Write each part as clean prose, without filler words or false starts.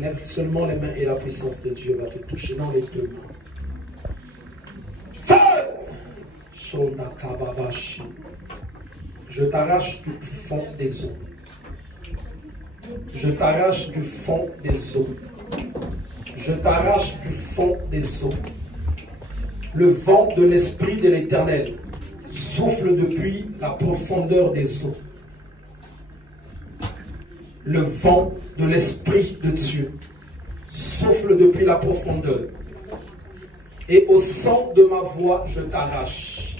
Lève seulement les mains et la puissance de Dieu va te toucher dans les deux mains. Feu! Je t'arrache du fond des eaux. Je t'arrache du fond des eaux. Je t'arrache du fond des eaux. Le vent de l'Esprit de l'Éternel souffle depuis la profondeur des eaux. Le vent de l'Esprit de Dieu souffle depuis la profondeur. Et au son de ma voix, je t'arrache.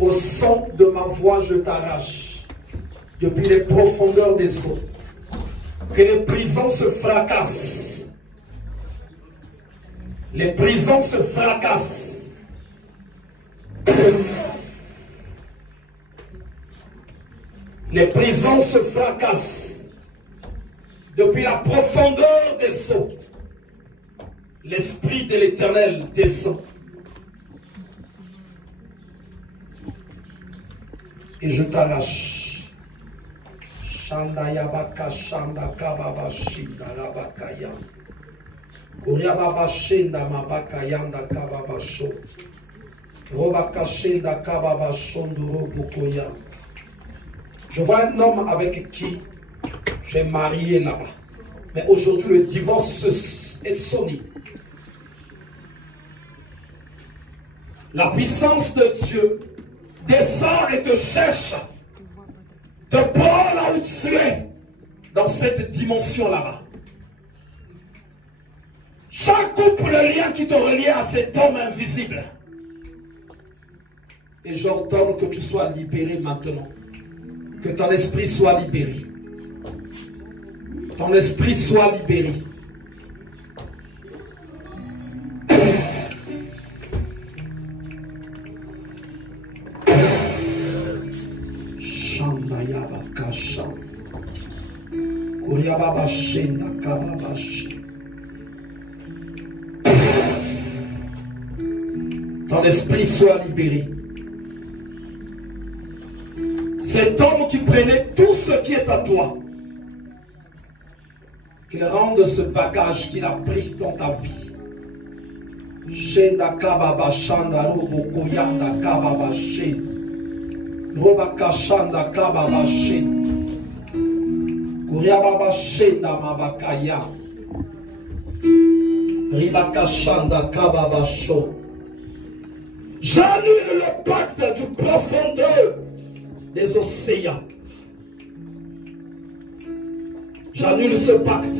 Au son de ma voix, je t'arrache. Depuis les profondeurs des eaux. Que les prisons se fracassent. Les prisons se fracassent. Les prisons se fracassent. Depuis la profondeur des eaux. L'Esprit de l'Éternel descend. Et je t'arrache. Shanda yabaka shanda kababa shinda rabakaya. Kuriababa shinda mabaka yanda kababa sho. Robaka shinda kababa shonduro bukoya. Je vois un homme avec qui j'ai marié là-bas. Mais aujourd'hui, le divorce est sonné. La puissance de Dieu descend et te cherche. Te prend là où tu es. Dans cette dimension là-bas. Chaque couple, le lien qui te relie à cet homme invisible. Et j'ordonne que tu sois libéré maintenant. Que ton esprit soit libéré. Ton esprit soit libéré. Ton esprit soit libéré. Cet homme qui prenait tout ce qui est à toi, qu'il rende ce bagage qu'il a pris dans ta vie. Shenda kababa shanda robo koyanda kababa she. Robaka shanda kababa she. Kuriababa shenda mabakaya. Ribaka shanda kababa sho. J'annule le pacte du profondeur des océans. J'annule ce pacte.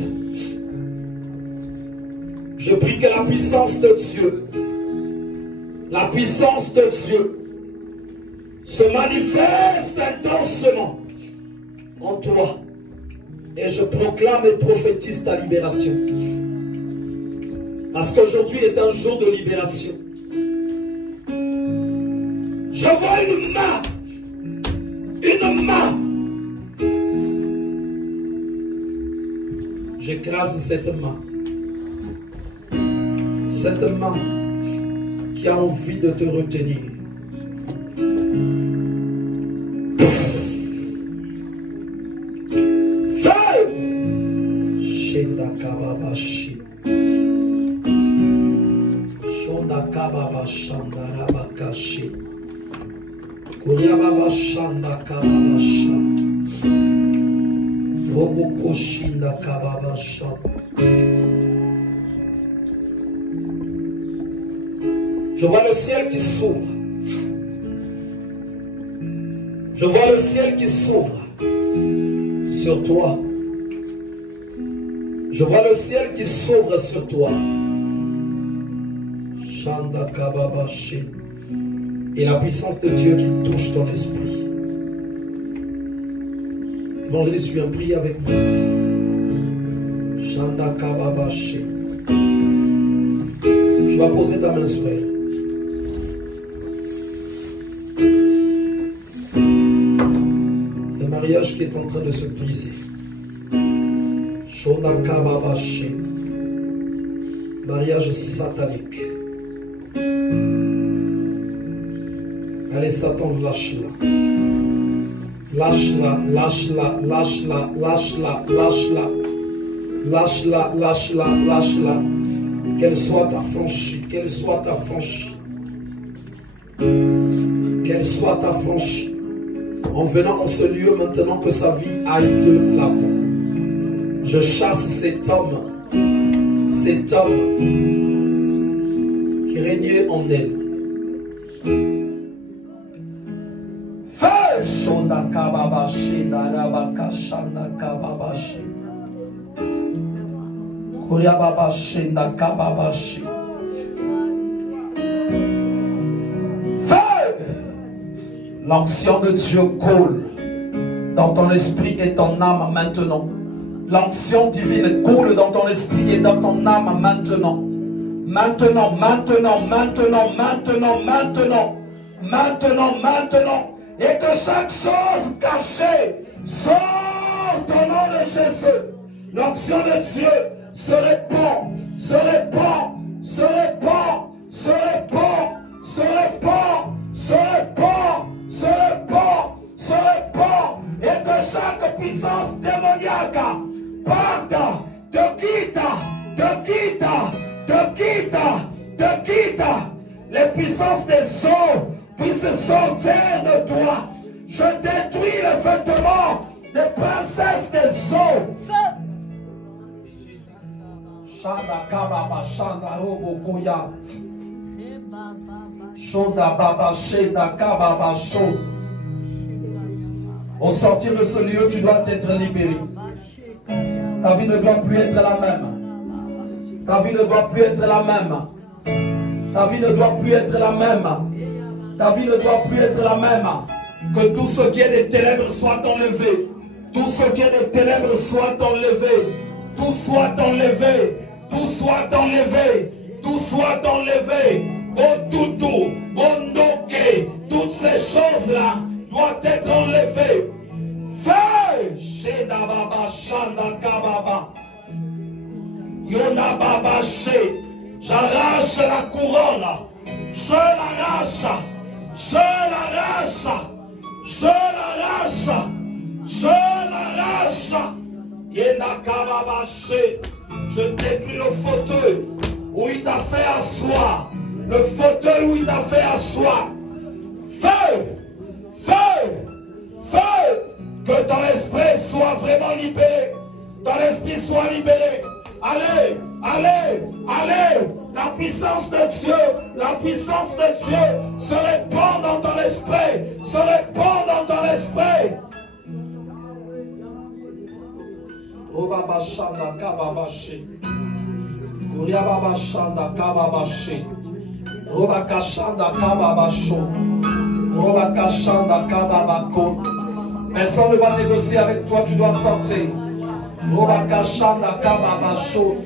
Je prie que la puissance de Dieu, la puissance de Dieu se manifeste intensement en toi. Et je proclame et prophétise ta libération. Parce qu'aujourd'hui est un jour de libération. Je vois une main. Une main. J'écrase cette main. Cette main qui a envie de te retenir. Feu! Shenda kababashi. Shonda kababashanda rabakashi. Kuriababa shanda kababasha. Roboko shinda kababasha. Je vois le ciel qui s'ouvre. Je vois le ciel qui s'ouvre sur toi. Je vois le ciel qui s'ouvre sur toi. Shanda kababashi. Et la puissance de Dieu qui touche ton esprit. Évangéliste, tu viens prier avec moi ici. Shanda kababashi. Tu vas poser ta main sur elle. Un mariage qui est en train de se briser. Shanda kababashi. Mariage satanique. Allez, Satan, lâche-la. Lâche-la, lâche-la, lâche-la, lâche-la, lâche-la. Lâche-la, lâche-la, lâche-la. Qu'elle soit affranchie, qu'elle soit affranchie. Qu'elle soit affranchie. En venant en ce lieu, maintenant que sa vie aille de l'avant. Je chasse cet homme qui régnait en elle. Feu! Shonda kababashi, narabaka shanda kababashi. Kuriababashi, nakababashi. Feu! L'onction de Dieu coule dans ton esprit et ton âme maintenant. L'onction divine coule dans ton esprit et dans ton âme maintenant. Maintenant, maintenant, maintenant, maintenant, maintenant. Maintenant, maintenant. Et que chaque chose cachée sorte au nom de Jésus. L'onction de Dieu se répand, se répand, se répand, se répand, se répand, se répand, se répand, se répand. Et que chaque puissance démoniaque parte, te quitte, te quitte, te quitte, te quitte. Les puissances des eaux puissent sortir de toi. Je détruis les vêtements des princesses des eaux. Shanda kababa shanda robo koya. Shonda baba shenda kababa shon. Au sortir de ce lieu, tu dois être libéré. Ta vie ne doit plus être la même. Ta vie ne doit plus être la même. Ta vie ne doit plus être la même. Ta vie ne doit plus être la même. Que tout ce qui est des ténèbres soit enlevé. Tout ce qui est des ténèbres soit enlevé. Tout soit enlevé. Tout soit enlevé. Tout soit enlevé. Oh toutou, oh ndoké. Toutes ces choses-là doivent être enlevées. Feu! Sheda baba shanda kababa. Yona baba she. J'arrache la couronne. Je l'arrache. Je l'arrache. Je l'arrache. Je l'arrache. Yena kababa she. Je détruis le fauteuil où il t'a fait asseoir. Le fauteuil où il t'a fait asseoir. Feu! Feu! Feu! Que ton esprit soit vraiment libéré. Ton esprit soit libéré. Allez! Allez! Allez! La puissance de Dieu se répand dans ton esprit. Se répand dans ton esprit. Robaba shanda kababashi. Kuriababa shanda kababashi. Robaka shanda kababasho. Robaka shanda kababako. Personne ne va négocier avec toi, tu dois sortir. Robaka shanda kababasho.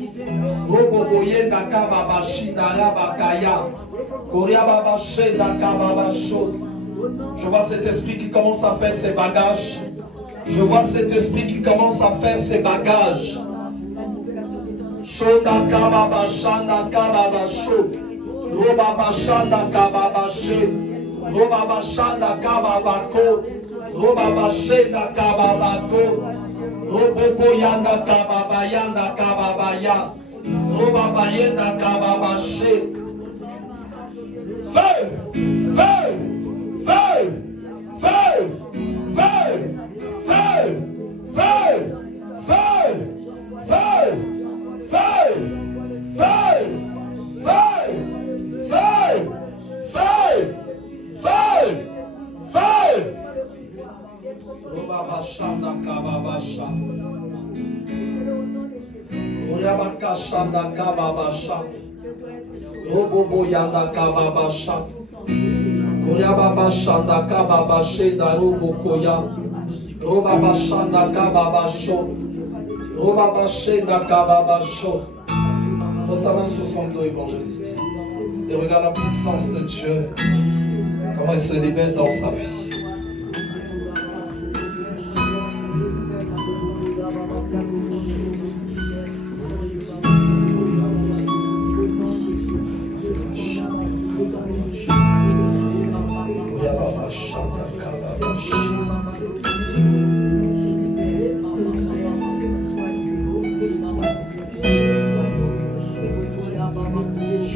Roboboyenda kababashi narabakaya. Kuriababa shenda kababasho. Je vois cet esprit qui commence à faire ses bagages. Je vois cet esprit qui commence à faire ses bagages. Shonda kababa shanda kababa sho. Robaba shanda kababa she. Robaba shanda kababa ko. Robaba shenda kababa ko. Robobo yanda kababa yanda kababa ya. Robaba yanda kababa she. Feu! Feu! Feu! Feu! Feu! Feu! Feu! Feu! Feu! Feu! Feu! Feu! Feu! Feu! Feu! Feu! Robabashanda kababasha. Oyabakashanda kababasha. Robobo yanda kababasha. Oyababashanda kababashenda robokoya. Robabashanda kababasho. Robabashenda kababasho. Pose ta main sur son dos, évangéliste. Et regarde la puissance de Dieu. Comment il se libère dans sa vie.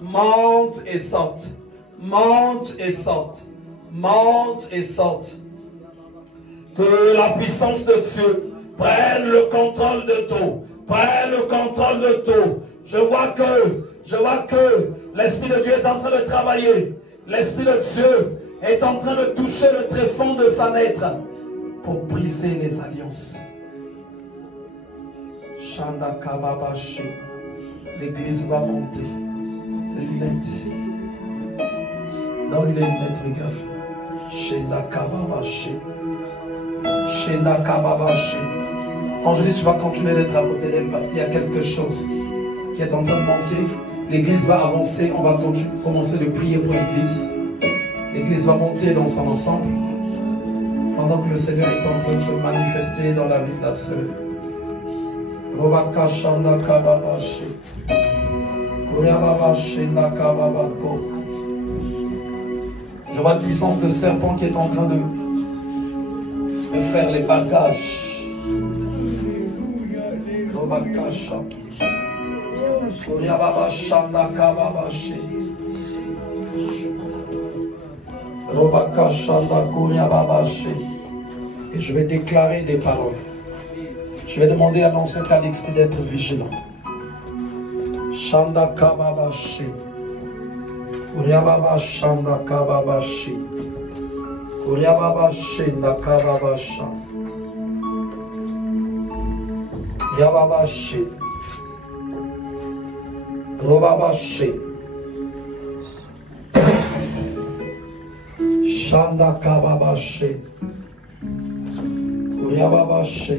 monte et saute. Monte et saute. Monte et saute. Que la puissance de Dieu prenne le contrôle de tout. Prenne le contrôle de tout. Je vois que l'Esprit de Dieu est en train de travailler. L'Esprit de Dieu est en train de toucher le tréfonds de sa naître pour briser les alliances. Shanda Kababashi. L'église va monter. Les lunettes. Dans les lunettes, les gars. Shenda Kababashi. Shenda Kababashi. Angélique, tu vas continuer d'être à côté d'elle parce qu'il y a quelque chose qui est en train de monter. L'église va avancer. On va commencer de prier pour l'église. L'église va monter dans son ensemble pendant que le Seigneur est en train de se manifester dans la vie de la sœur. Je vois une puissance de serpent qui est en train de faire les bagages. Et je vais déclarer des paroles. Je vais demander à l'ancien Calixte d'être vigilant. Shanda Kababashi. Kuriababa Shanda Kababashi. Kuriababa Shanda Kababasha. Yababashi. Robabashi. Shanda Kababashi. Kuriababashi.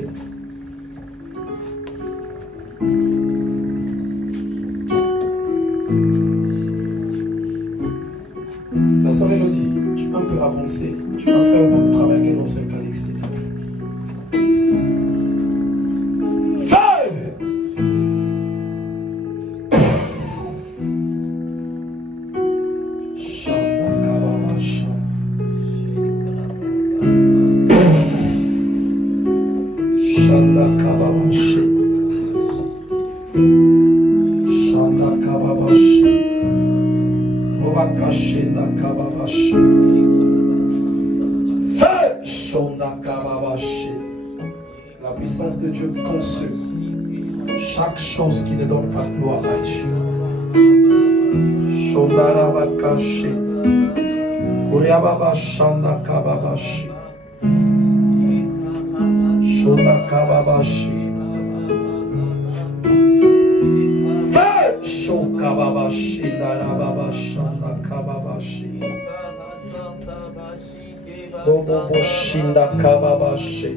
La sœur Mélodie, tu peux un peu avancer. Tu vas faire le même travail que l'ancien Calixte. La puissance de Dieu consume chaque chose qui ne donne pas gloire à Dieu. Shondarabakashi. Kuriababa Shanda Kababashi. Shonda Kababashi. Feu! Shokababashi. Darababa Shanda Kababashi. Bobo Shinda Kababashi.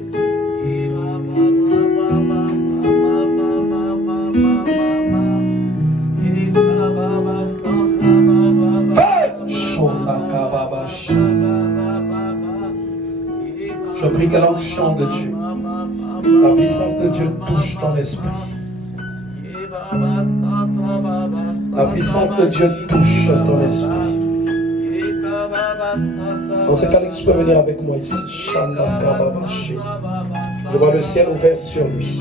Je prie que l'onction de Dieu, la puissance de Dieu touche ton esprit. La puissance de Dieu touche ton esprit. Dans ce cas, tu peux venir avec moi ici. Je vois le ciel ouvert sur lui.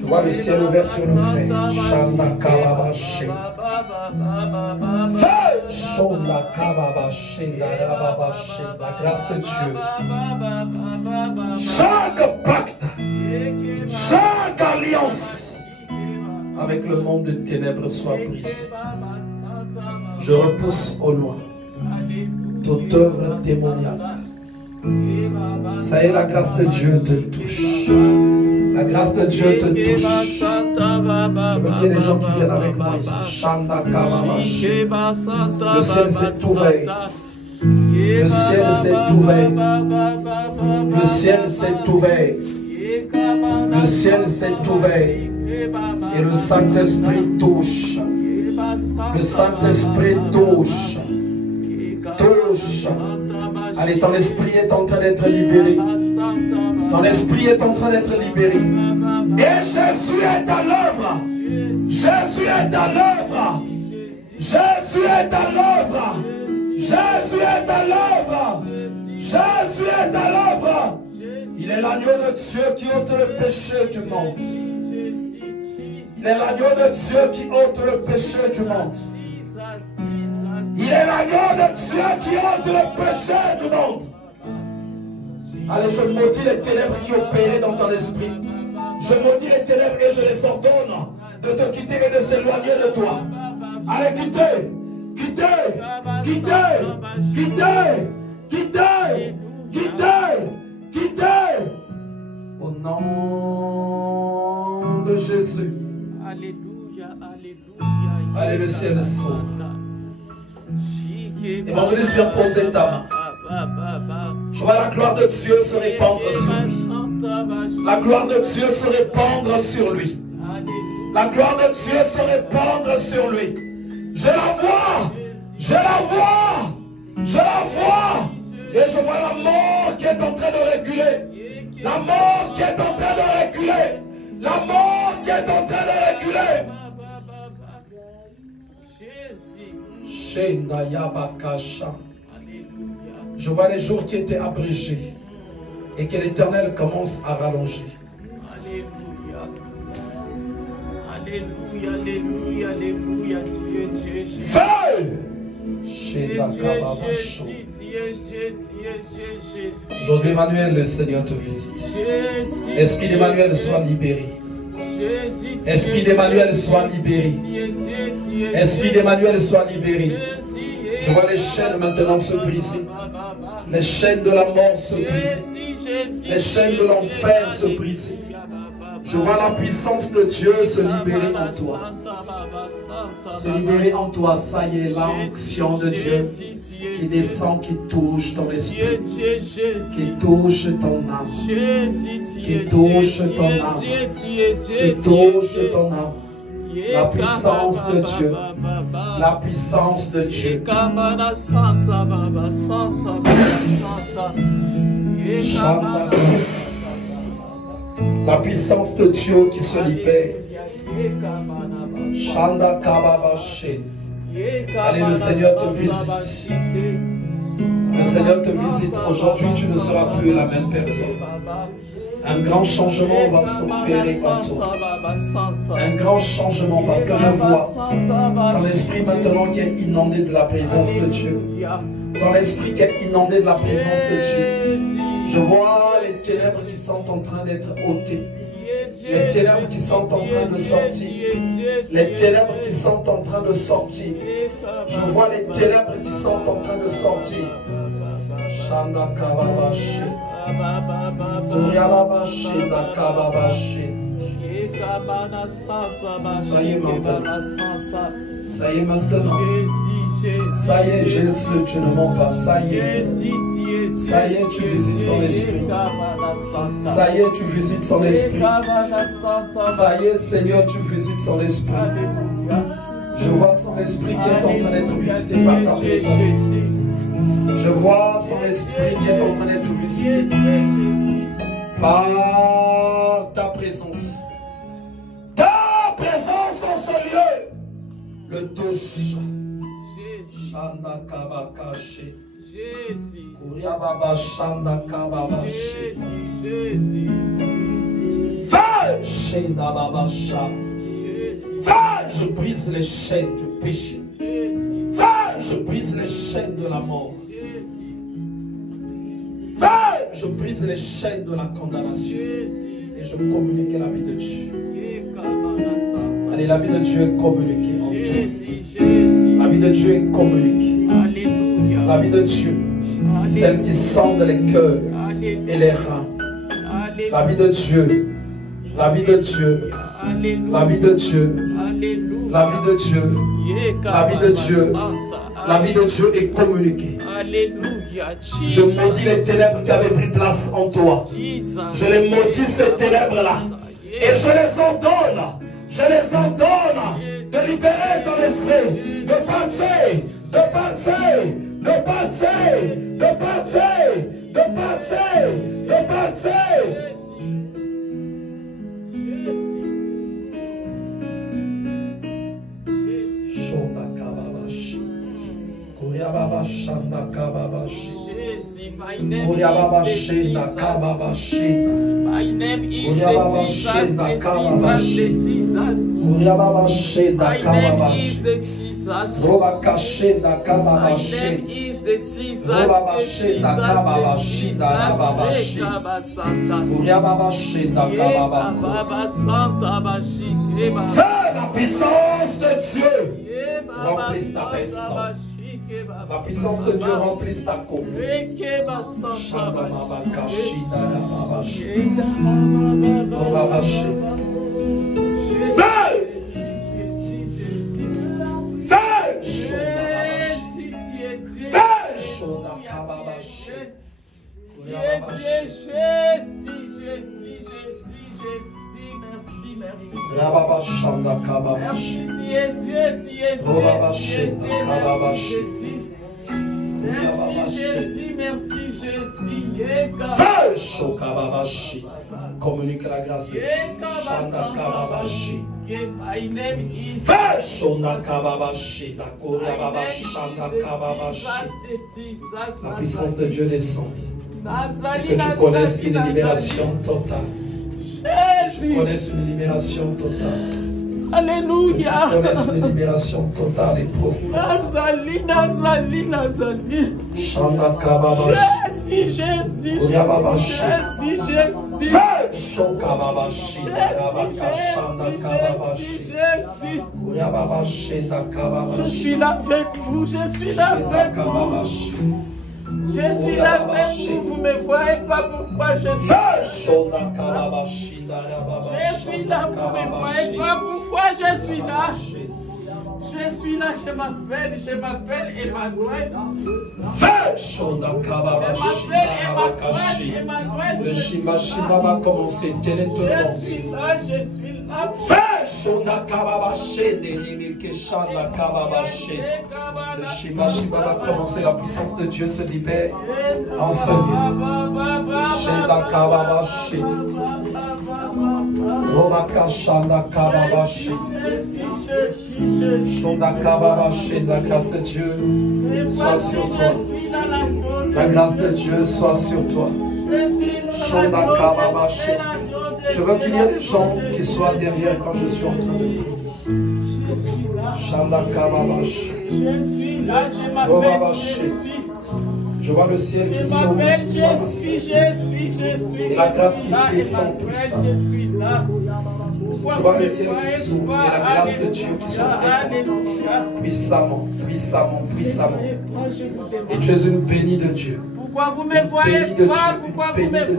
Je vois le ciel ouvert sur nos frères. La grâce de Dieu. Chaque pacte, chaque alliance avec le monde de ténèbres soit brisée. Je repousse au loin toute œuvre démoniaque. Ça y est, la grâce de Dieu te touche. La grâce de Dieu te touche. Je veux qu'il y ait des gens qui viennent avec moi ici. Shanda Kababashi. Le ciel s'est ouvert. Le ciel s'est ouvert. Le ciel s'est ouvert. Le ciel s'est ouvert. Et le Saint-Esprit touche. Le Saint-Esprit touche. Touche. Allez, ton esprit est en train d'être libéré. Ton esprit est en train d'être libéré. Et Jésus est à l'œuvre. Jésus est à l'œuvre. Jésus est à l'œuvre. Jésus est à l'œuvre. Jésus est à l'œuvre. Il est l'agneau de Dieu qui ôte le péché du monde. est l'agneau de Dieu qui ôte le péché du monde. Il est l'agneau de Dieu qui ôte le péché du monde. Allez, je maudis les ténèbres qui opéraient dans ton esprit. Je maudis les ténèbres et je les ordonne de te quitter et de s'éloigner de toi. Allez, quittez, quittez, quittez, quittez, quittez, quittez, quittez. Au nom de Jésus. Alléluia, alléluia. Allez, le ciel s'ouvre. Évangéliste, viens poser ta main. Je vois la gloire de Dieu se répandre sur lui. La gloire de Dieu se répandre sur lui. La gloire de Dieu se répandre sur lui. Je la vois. Je la vois. Je la vois. Et je vois la mort qui est en train de reculer. La mort qui est en train de reculer. La mort qui est en train de reculer. Je vois les jours qui étaient abrégés et que l'Éternel commence à rallonger. Alléluia. Alléluia, alléluia, alléluia. Feu! Aujourd'hui, Emmanuel, le Seigneur te visite. Esprit d'Emmanuel, sois libéré. Esprit d'Emmanuel, sois libéré. Esprit d'Emmanuel, sois libéré. Je vois les chaînes maintenant se briser. Les chaînes de la mort se briser. Les chaînes de l'enfer se briser. Je vois la puissance de Dieu se libérer en toi. Se libérer en toi, ça y est, l'onction de Dieu qui descend, qui touche ton esprit, qui touche ton âme, qui touche ton âme, qui touche ton âme. La puissance de Dieu, la puissance de Dieu. La puissance de Dieu qui se libère. Shanda Kababa Shen. Allez, le Seigneur te visite. Le Seigneur te visite. Aujourd'hui, tu ne seras plus la même personne. Un grand changement va s'opérer en toi. Un grand changement parce que je vois ton esprit maintenant qui est inondé de la présence de Dieu. Ton esprit qui est inondé de la présence de Dieu. Je vois les ténèbres qui sont en train d'être ôtées. Les ténèbres qui sont en train de sortir. Les ténèbres qui sont en train de sortir. Je vois les ténèbres qui sont en train de sortir. Shanda Kababashi. Ça y est maintenant. Ça y est maintenant. Ça y est, Jésus, tu ne mens pas. Ça y est. Ça y est, tu visites son esprit. Ça y est, tu visites son esprit. Ça y est, Seigneur, tu visites son esprit. Je vois son esprit qui est en train d'être visité par ta présence. Je vois son esprit qui est en train d'être visité par ta présence. Ta présence en ce lieu. Le touche. Shanda Kabakashi. Jésus. Kuriababa Shanda Kababashi. Jésus. Va, Shenda Baba Sham. Va, je brise les chaînes du péché. Va, je brise les chaînes de la mort. Va, je brise les chaînes de la condamnation. Et je communique la vie de Dieu. Allez, la vie de Dieu est communiquée en toi. La vie de Dieu est communiquée. La vie de Dieu, celle qui sonde les cœurs et les reins. La vie de Dieu, la vie de Dieu, la vie de Dieu, la vie de Dieu, la vie de Dieu, la vie de Dieu est communiquée. Je maudis les ténèbres qui avaient pris place en toi. Je les maudis ces ténèbres-là. Et je les ordonne de libérer ton esprit, de passer, de passer, de passer, de passer, de passer, de passer. Jésus, my name is the Jesus. My name is the Jesus, the Jesus. My name is the Jesus. My name is the Jesus, la puissance de Dieu remplisse ta personne. La puissance de Dieu remplisse ta coupe. Communique la grâce de Dieu. La puissance de Dieu descende. Et que tu connaisses une libération totale. Que tu connaisses une libération totale. Alléluia. Que tu connaisses une libération totale et profonde. Jésus. Je suis là avec vous, je suis là avec vous. Je suis là avec vous, vous ne me voyez pas pourquoi je suis là. Je suis là, vous ne me voyez pas pourquoi je suis là. Je suis là, je m'appelle Emmanuel. Le Shimashima va commencer. Je suis là. Le Shimashima va commencer. La puissance de Dieu se libère en ce lieu. La grâce de Dieu soit sur toi. La grâce de Dieu soit sur toi. Je veux qu'il y ait des gens qui soient derrière quand je suis en train de prier. Je vois le ciel qui s'ouvre sur toi. Et la grâce qui descend puissamment. Je vois le ciel qui s'ouvre et la grâce de Dieu qui se répand puissamment. Et tu es une bénie de Dieu. Pourquoi vous me voyez pas? Pourquoi vous me voyez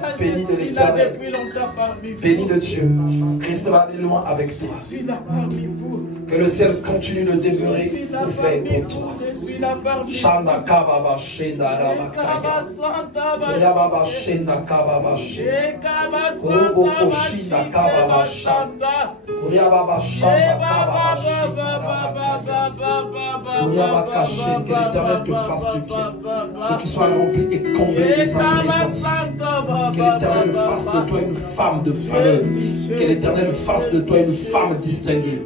pas? Bénie de l'Éternel. Bénie de Dieu. Christ va aller loin avec toi. Je suis là parmi vous. Que le ciel continue de demeurer ouvert pour toi. Shanda kababa shenda rabakaya. Yababa shenda kababa shenda. Roboko shinda kababa shanda. Yababa shanda kababa shenda rabakaya. Yabaka shenda. Que l'Éternel te fasse du bien. Que tu sois rempli et comblé de sa présence. Que l'Éternel fasse de toi une femme de valeur. Que l'Éternel fasse de toi une femme distinguée.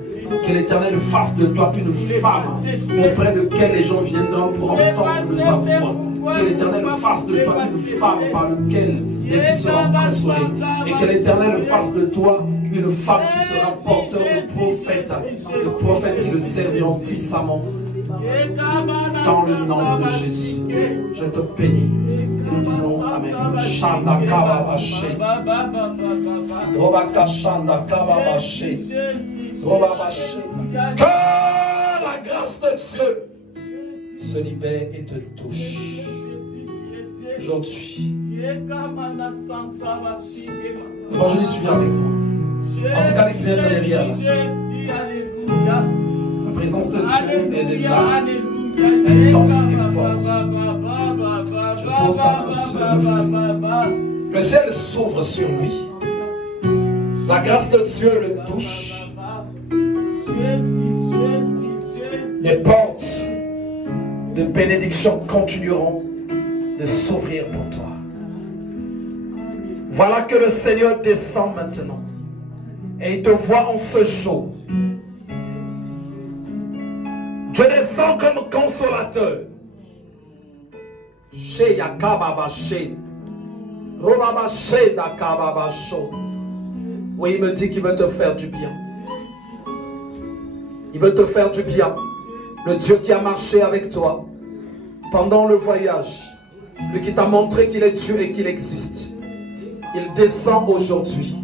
Que l'Éternel fasse de toi une femme auprès de laquelle les gens viendront pour entendre sa voix. Que l'Éternel fasse de toi une femme par laquelle les filles seront consolées. Et que l'Éternel fasse de toi une femme qui sera porteur de prophètes qui le serviront puissamment. Dans le nom de Jésus, je te bénis. Et nous disons Amen. Shanda kababashi. Robaka shanda kababashi. Que la grâce de Dieu se libère et te touche aujourd'hui. L'évangéliste, tu viens avec moi. En ce cas, tu viens être derrière là. La présence de Dieu, elle est là, intense et forte. Je pose ta main sur le feu. Le ciel s'ouvre sur lui. La grâce de Dieu le touche. Les portes de bénédiction continueront de s'ouvrir pour toi. Voilà que le Seigneur descend maintenant et il te voit en ce jour. Dieu descend comme consolateur. Oui, il me dit qu'il veut te faire du bien. Il veut te faire du bien. Le Dieu qui a marché avec toi pendant le voyage, lui qui t'a montré qu'il est Dieu et qu'il existe, il descend aujourd'hui.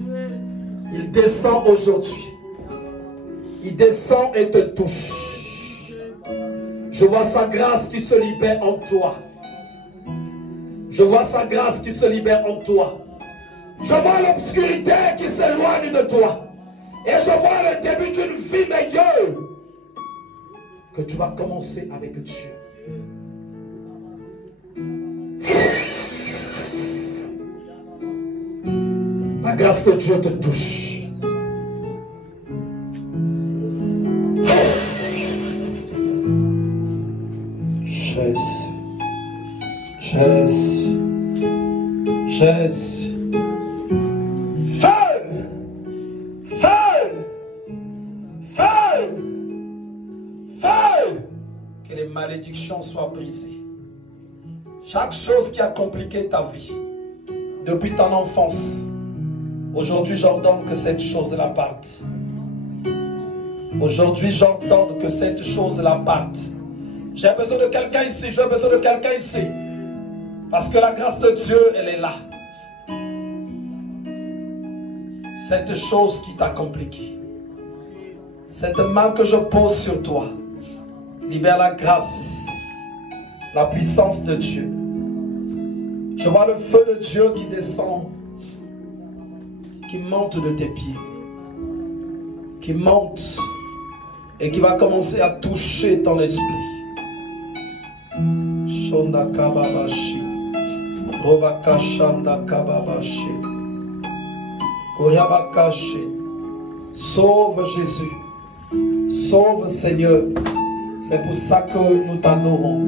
Il descend aujourd'hui. Il descend et te touche. Je vois sa grâce qui se libère en toi. Je vois sa grâce qui se libère en toi. Je vois l'obscurité qui s'éloigne de toi. Et je vois le début d'une vie meilleure que tu vas commencer avec Dieu. La grâce de Dieu te touche. Jésus, Jésus, Jésus. Feu, feu, feu, feu. Que les malédictions soient brisées. Chaque chose qui a compliqué ta vie depuis ton enfance, aujourd'hui j'ordonne que cette chose-là parte. Aujourd'hui j'ordonne que cette chose-là parte. J'ai besoin de quelqu'un ici, j'ai besoin de quelqu'un ici. Parce que la grâce de Dieu, elle est là. Cette chose qui t'a compliqué, cette main que je pose sur toi, libère la grâce, la puissance de Dieu. Je vois le feu de Dieu qui descend, qui monte de tes pieds, qui monte et qui va commencer à toucher ton esprit. Shonda kababashi, rovakashanda kababashi, koyabakashi. Sauve Jésus, sauve Seigneur. C'est pour ça que nous t'adorons.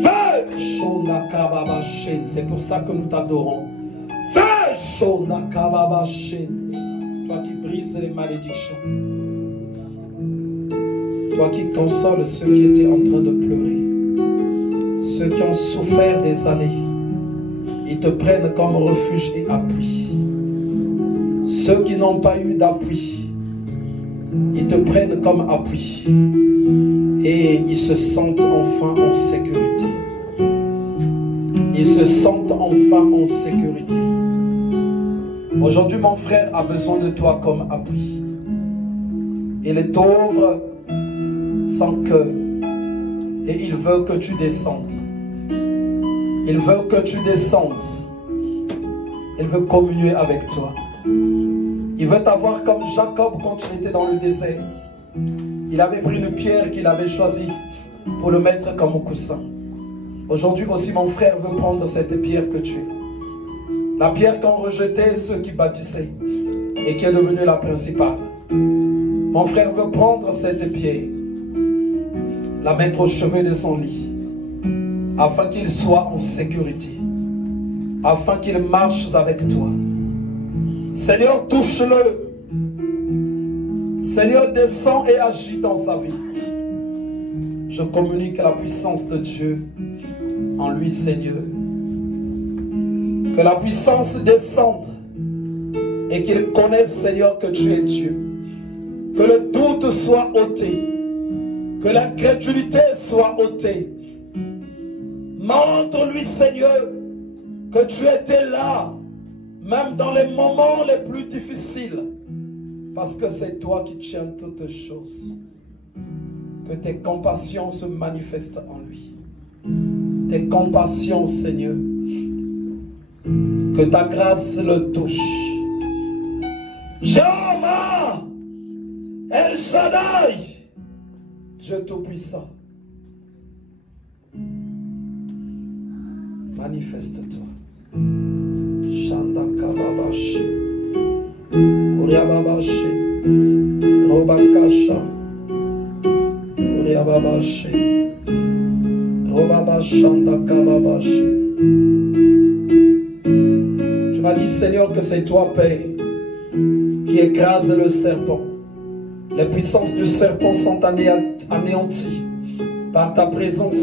Feu, shonda kababashi. C'est pour ça que nous t'adorons. Feu, shonda kababashi. Toi qui brises les malédictions. Toi qui consoles ceux qui étaient en train de pleurer. Ceux qui ont souffert des années, ils te prennent comme refuge et appui. Ceux qui n'ont pas eu d'appui, ils te prennent comme appui. Et ils se sentent enfin en sécurité. Ils se sentent enfin en sécurité. Aujourd'hui, mon frère a besoin de toi comme appui. Il est pauvre, sans cœur. Et il veut que tu descendes. Il veut que tu descendes. Il veut communier avec toi. Il veut t'avoir comme Jacob quand il était dans le désert. Il avait pris une pierre qu'il avait choisie pour le mettre comme coussin. Aujourd'hui aussi, mon frère veut prendre cette pierre que tu es. La pierre qu'ont rejeté ceux qui bâtissaient et qui est devenue la principale. Mon frère veut prendre cette pierre, la mettre au chevet de son lit, afin qu'il soit en sécurité, afin qu'il marche avec toi. Seigneur, touche-le. Seigneur, descends et agis dans sa vie. Je communique la puissance de Dieu en lui, Seigneur. Que la puissance descende et qu'il connaisse, Seigneur, que tu es Dieu. Que le doute soit ôté. Que l'incrédulité soit ôtée. Montre-lui, Seigneur, que tu étais là, même dans les moments les plus difficiles. Parce que c'est toi qui tiens toutes choses. Que tes compassions se manifestent en lui. Tes compassions, Seigneur. Que ta grâce le touche. Jéhovah, El Shaddai, Dieu Tout-Puissant, manifeste-toi. Shanda Kababashi, Kuriababashi, Robakasha, Kuriababashi, Robabashanda Kababashi. Tu m'as dit, Seigneur, que c'est toi, Père, qui écrase le serpent. Les puissances du serpent sont anéanties Par ta présence,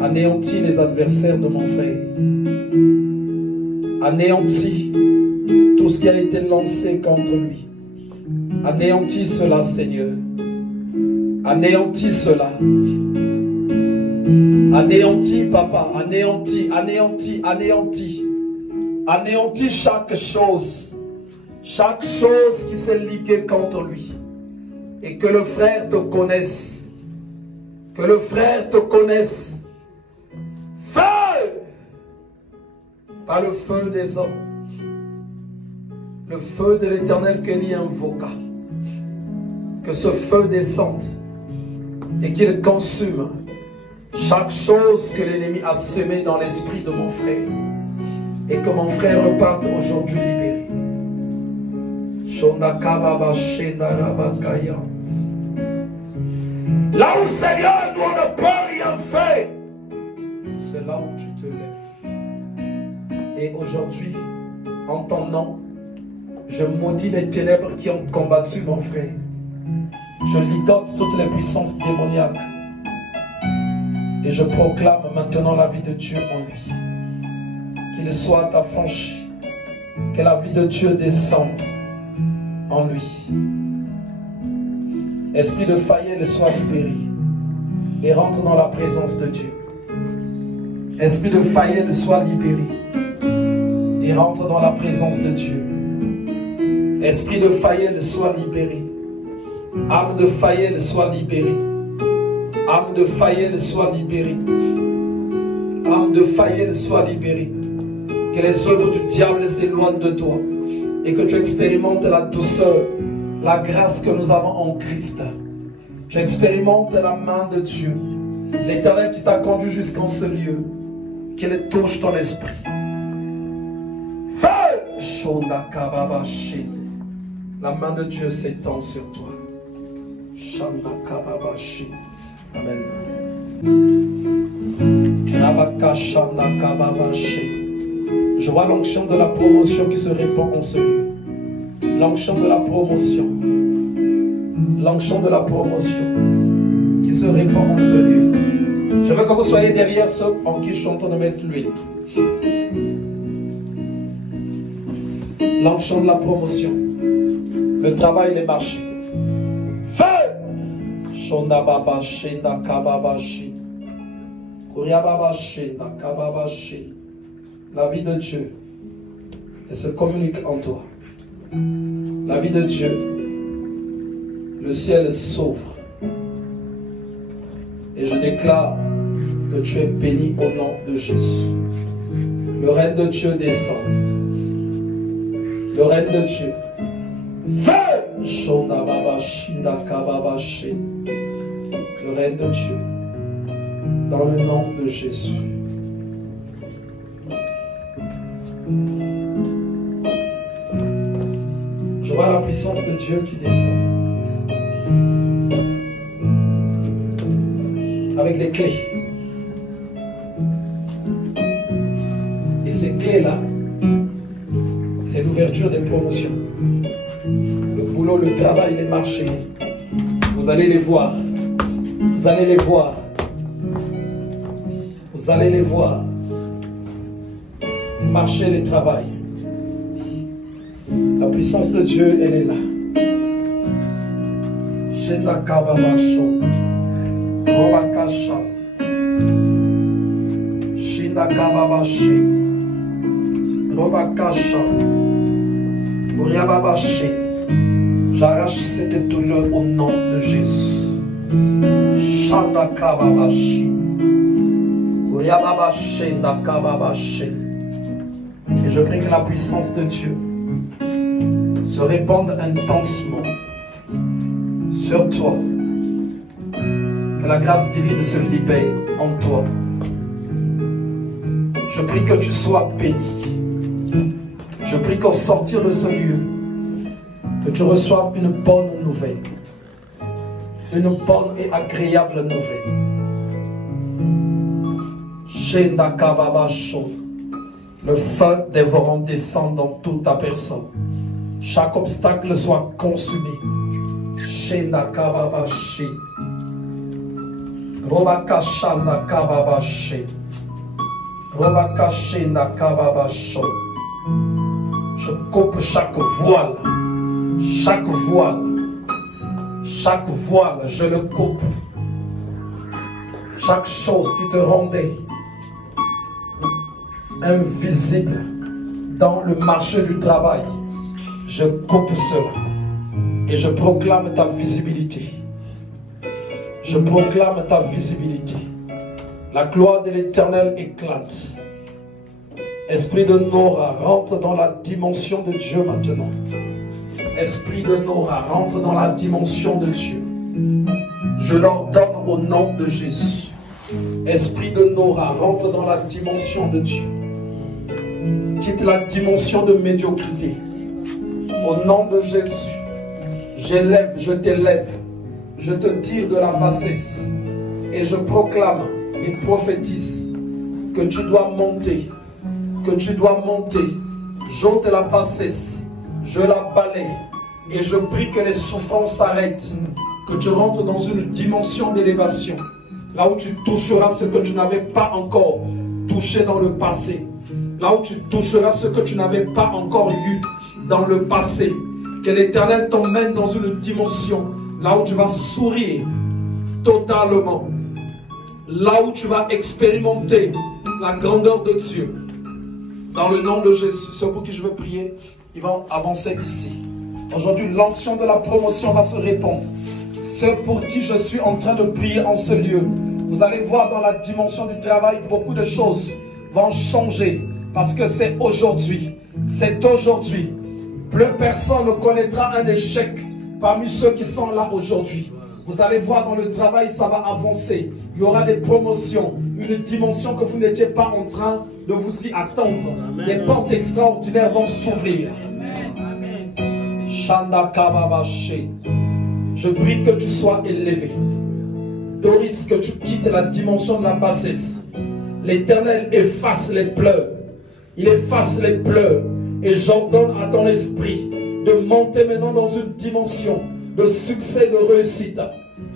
anéantis les adversaires de mon frère. Anéantis tout ce qui a été lancé contre lui. Anéantis cela, Seigneur. Anéantis cela. Anéantis, Papa. Anéantis, anéantis, anéantis. Anéantis chaque chose. Chaque chose qui s'est liguée contre lui. Et que le frère te connaisse. Que le frère te connaisse. Feu! Pas le feu des hommes. Le feu de l'Éternel qu'Élie invoqua. Que ce feu descende et qu'il consume chaque chose que l'ennemi a semé dans l'esprit de mon frère. Et que mon frère reparte aujourd'hui libéré. Là où, Seigneur, nous on ne peut rien faire, c'est là où tu te lèves. Et aujourd'hui, en ton nom, je maudis les ténèbres qui ont combattu mon frère. Je ligote toutes les puissances démoniaques. Et je proclame maintenant la vie de Dieu en lui. Qu'il soit affranchi. Que la vie de Dieu descende en lui. Esprit de Faïel soit libéré. Et rentre dans la présence de Dieu. Esprit de Faïel soit libéré. Et rentre dans la présence de Dieu. Esprit de Faïel soit libéré. Âme de Faïel soit libérée. Âme de Faïel soit libérée. Âme de Faïel soit libérée. Que les œuvres du diable s'éloignent de toi. Et que tu expérimentes la douceur, la grâce que nous avons en Christ. Tu expérimentes la main de Dieu. L'Éternel qui t'a conduit jusqu'en ce lieu. Qu'il touche ton esprit. Feu! Shonda Kababashi. La main de Dieu s'étend sur toi. Shanda Kababashi. Amen. Rabaka Shanda Kababashi. Je vois l'onction de la promotion qui se répand en ce lieu. L'onction de la promotion. L'onction de la promotion qui se répand en ce lieu. Je veux que vous soyez derrière ceux en qui je suis en train de mettre l'huile. L'onction de la promotion. Le travail, les marchés. Feu! Shonda Baba Shenda Kababashi. Kuria Baba Shenda Kababashi. La vie de Dieu, elle se communique en toi. La vie de Dieu, le ciel s'ouvre. Et je déclare que tu es béni au nom de Jésus. Le règne de Dieu descend. Le règne de Dieu. Feu! Shonda Baba Shinda Kababashi. Le règne de Dieu. Dans le nom de Jésus. Je vois la puissance de Dieu qui descend. Avec les clés. Et ces clés-là, c'est l'ouverture des promotions. Le boulot, le travail, les marchés. Vous allez les voir. Vous allez les voir. Vous allez les voir. Les marchés, les travails. La puissance de Dieu, elle est là. Shenda Kababasho. Robakasha. Shinda Kababashi. Robakasha. Buriababashi. J'arrache cette douleur au nom de Jésus. Shanda Kababashi. Buriababashi. Nda Kababashi. Et je prie que la puissance de Dieu se répande intensement sur toi. Que la grâce divine se libère en toi. Je prie que tu sois béni. Je prie qu'au sortir de ce lieu, que tu reçoives une bonne nouvelle. Une bonne et agréable nouvelle. Shenda Kababasho. Le feu dévorant descend dans toute ta personne. Chaque obstacle soit consumé. Shenda Kababashi. Robakashana kababashe. Robakashena kababasho. Je coupe chaque voile. Chaque voile. Chaque voile, je le coupe. Chaque chose qui te rendait invisible dans le marché du travail, je coupe cela et je proclame ta visibilité. Je proclame ta visibilité. La gloire de l'Éternel éclate. Esprit de Nora, rentre dans la dimension de Dieu maintenant. Esprit de Nora, rentre dans la dimension de Dieu. Je l'ordonne au nom de Jésus. Esprit de Nora, rentre dans la dimension de Dieu. Quitte la dimension de médiocrité. Au nom de Jésus, j'élève, je t'élève. Je te tire de la bassesse. Et je proclame et prophétise que tu dois monter. Que tu dois monter. J'ôte la bassesse. Je la balaye. Et je prie que les souffrances s'arrêtent. Que tu rentres dans une dimension d'élévation. Là où tu toucheras ce que tu n'avais pas encore touché dans le passé. Là où tu toucheras ce que tu n'avais pas encore eu dans le passé. Que l'Éternel t'emmène dans une dimension. Là où tu vas sourire totalement. Là où tu vas expérimenter la grandeur de Dieu. Dans le nom de Jésus. Ceux pour qui je veux prier, ils vont avancer ici. Aujourd'hui, l'onction de la promotion va se répandre. Ceux pour qui je suis en train de prier en ce lieu, vous allez voir dans la dimension du travail, beaucoup de choses vont changer. Parce que c'est aujourd'hui. C'est aujourd'hui. Plus personne ne connaîtra un échec parmi ceux qui sont là aujourd'hui. Vous allez voir dans le travail, ça va avancer. Il y aura des promotions, une dimension que vous n'étiez pas en train de vous y attendre. Amen. Les portes extraordinaires vont s'ouvrir. Shanda Kababache. Je prie que tu sois élevé. Doris, que tu quittes la dimension de la bassesse. L'Éternel efface les pleurs. Il efface les pleurs. Et j'ordonne à ton esprit de monter maintenant dans une dimension de succès, de réussite.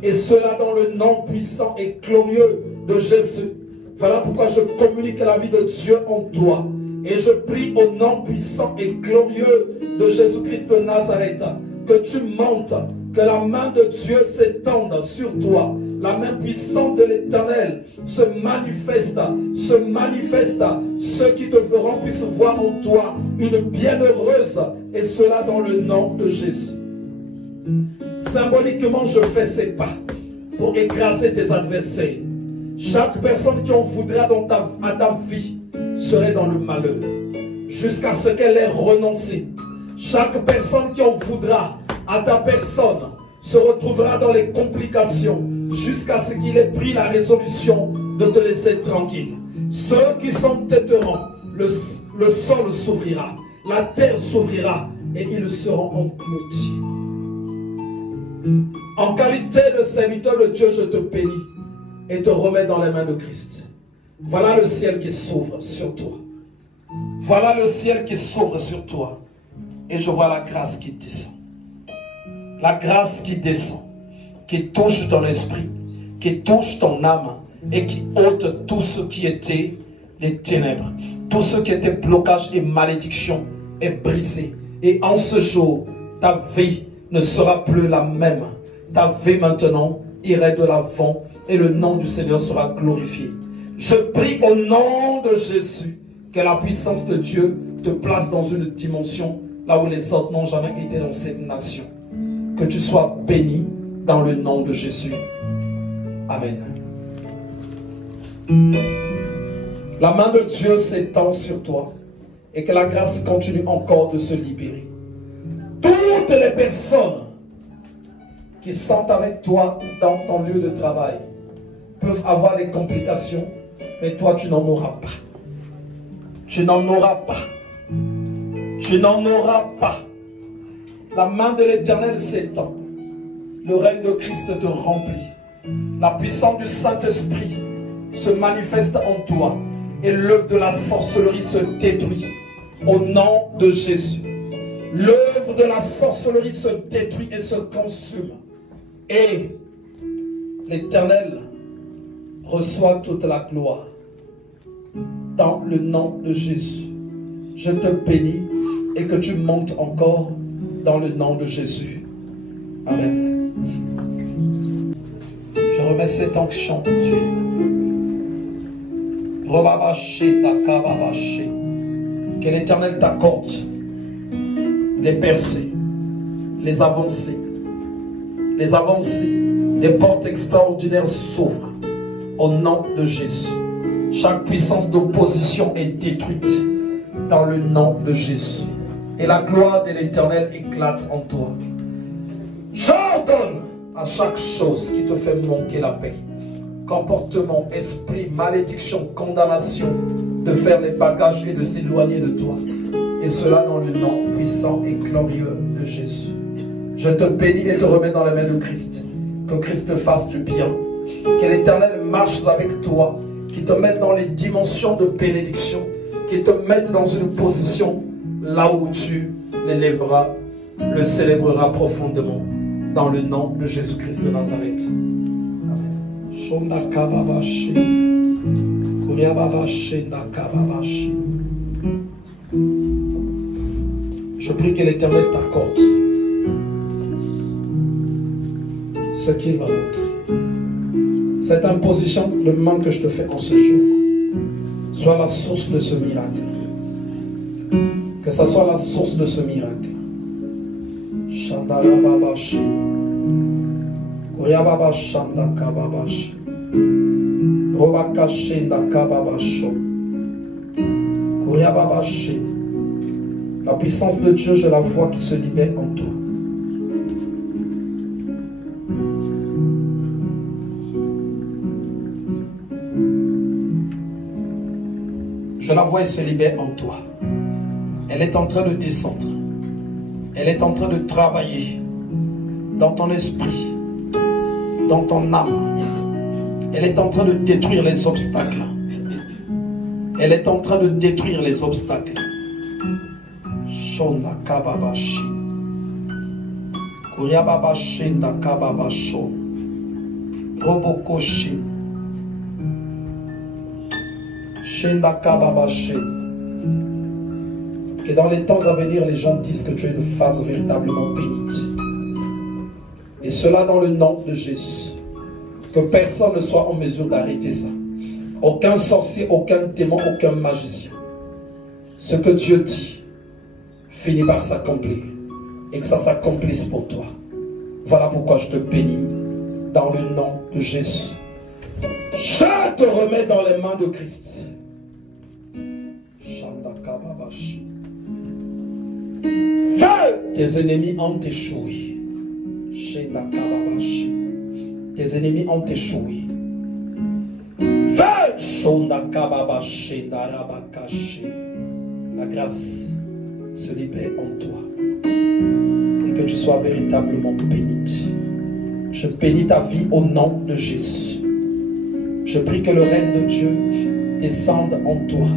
Et cela dans le nom puissant et glorieux de Jésus. Voilà pourquoi je communique la vie de Dieu en toi. Et je prie au nom puissant et glorieux de Jésus-Christ de Nazareth que tu montes, que la main de Dieu s'étende sur toi. La main puissante de l'Éternel se manifeste. Ceux qui te verront puissent voir en toi une bienheureuse. Et cela dans le nom de Jésus. Symboliquement, je fais ces pas pour écraser tes adversaires. Chaque personne qui en voudra à ta vie serait dans le malheur. Jusqu'à ce qu'elle ait renoncé. Chaque personne qui en voudra à ta personne se retrouvera dans les complications. Jusqu'à ce qu'il ait pris la résolution de te laisser tranquille. Ceux qui s'entêteront, le sol s'ouvrira, la terre s'ouvrira et ils seront engloutis. En qualité de serviteur de Dieu, je te bénis et te remets dans les mains de Christ. Voilà le ciel qui s'ouvre sur toi. Voilà le ciel qui s'ouvre sur toi. Et je vois la grâce qui descend. La grâce qui descend, qui touche ton esprit, qui touche ton âme et qui ôte tout ce qui était des ténèbres. Tout ce qui était blocage et malédiction est brisé. Et en ce jour, ta vie ne sera plus la même. Ta vie maintenant irait de l'avant et le nom du Seigneur sera glorifié. Je prie au nom de Jésus que la puissance de Dieu te place dans une dimension là où les autres n'ont jamais été dans cette nation. Que tu sois béni dans le nom de Jésus. Amen. La main de Dieu s'étend sur toi et que la grâce continue encore de se libérer. Toutes les personnes qui sont avec toi dans ton lieu de travail peuvent avoir des complications, mais toi tu n'en auras pas. Tu n'en auras pas. Tu n'en auras pas. La main de l'Éternel s'étend. Le règne de Christ te remplit. La puissance du Saint-Esprit se manifeste en toi. Et l'œuvre de la sorcellerie se détruit. Au nom de Jésus. L'œuvre de la sorcellerie se détruit et se consume. Et l'Éternel reçois toute la gloire. Dans le nom de Jésus, je te bénis et que tu montes encore dans le nom de Jésus. Amen. Je remets cette onction de Dieu. Que l'Éternel t'accorde les percées, les avancées, des portes extraordinaires s'ouvrent au nom de Jésus. Chaque puissance d'opposition est détruite dans le nom de Jésus. Et la gloire de l'Éternel éclate en toi. J'ordonne à chaque chose qui te fait manquer la paix, comportement, esprit, malédiction, condamnation, de faire les bagages et de s'éloigner de toi. Et cela dans le nom puissant et glorieux de Jésus. Je te bénis et te remets dans les mains de Christ. Que Christ te fasse du bien. Que l'Éternel marche avec toi. Qu'il te mette dans les dimensions de bénédiction. Qu'il te mette dans une position là où tu l'élèveras, le célébreras profondément. Dans le nom de Jésus-Christ de Nazareth. Amen. Je prie que l'Éternel t'accorde ce qu'il m'a montré. Cette imposition, le mal que je te fais en ce jour, soit la source de ce miracle. Que ça soit la source de ce miracle. Shandarababashi. Koyababashi ndakababashi. Robakashi ndakababasho. Koyababashi. La puissance de Dieu, je la vois qui se libère en toi. Je la vois et se libère en toi. Elle est en train de descendre. Elle est en train de travailler dans ton esprit, dans ton âme. Elle est en train de détruire les obstacles. Elle est en train de détruire les obstacles. Shonda kababashi. Kuriababashi nda kababasho. Robokoshi. Shenda kababashi. Que dans les temps à venir, les gens disent que tu es une femme véritablement bénite. Et cela dans le nom de Jésus. Que personne ne soit en mesure d'arrêter ça. Aucun sorcier, aucun démon, aucun magicien. Ce que Dieu dit finit par s'accomplir. Et que ça s'accomplisse pour toi. Voilà pourquoi je te bénis dans le nom de Jésus. Je te remets dans les mains de Christ. Tes ennemis ont échoué. Tes ennemis ont échoué. La grâce se libère en toi. Et que tu sois véritablement bénite. Je bénis ta vie au nom de Jésus. Je prie que le règne de Dieu descende en toi.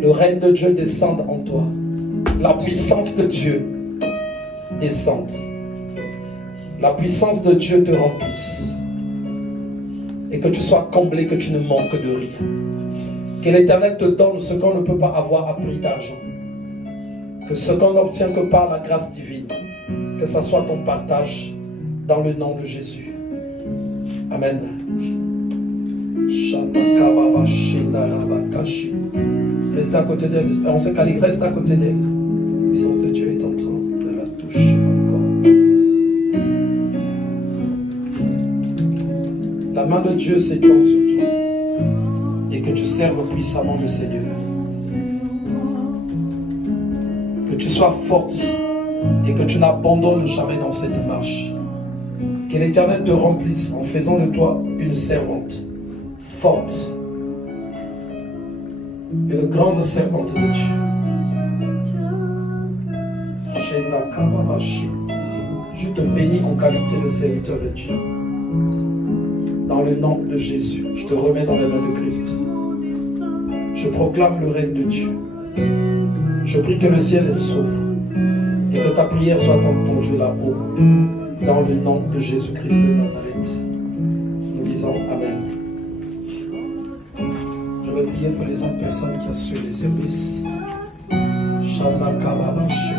Le règne de Dieu descende en toi. La puissance de Dieu descende. La puissance de Dieu te remplisse. Et que tu sois comblé, que tu ne manques de rien. Que l'Éternel te donne ce qu'on ne peut pas avoir à prix d'argent. Que ce qu'on n'obtient que par la grâce divine. Que ça soit ton partage dans le nom de Jésus. Amen. Reste à côté d'elle. On sait qu'elle reste à côté d'elle. La puissance de Dieu est en train de la toucher encore. La main de Dieu s'étend sur toi. Et que tu serves puissamment le Seigneur. Que tu sois forte. Et que tu n'abandonnes jamais dans cette marche. Que l'Éternel te remplisse en faisant de toi une servante forte. Une grande servante de Dieu. Je te bénis en qualité de serviteur de Dieu. Dans le nom de Jésus, je te remets dans les mains de Christ. Je proclame le règne de Dieu. Je prie que le ciel s'ouvre et que ta prière soit entendue là-haut. Dans le nom de Jésus-Christ de Nazareth. Nous disons Amen. Je vais prier pour les autres personnes qui assurent les services. Shanda Kababashi.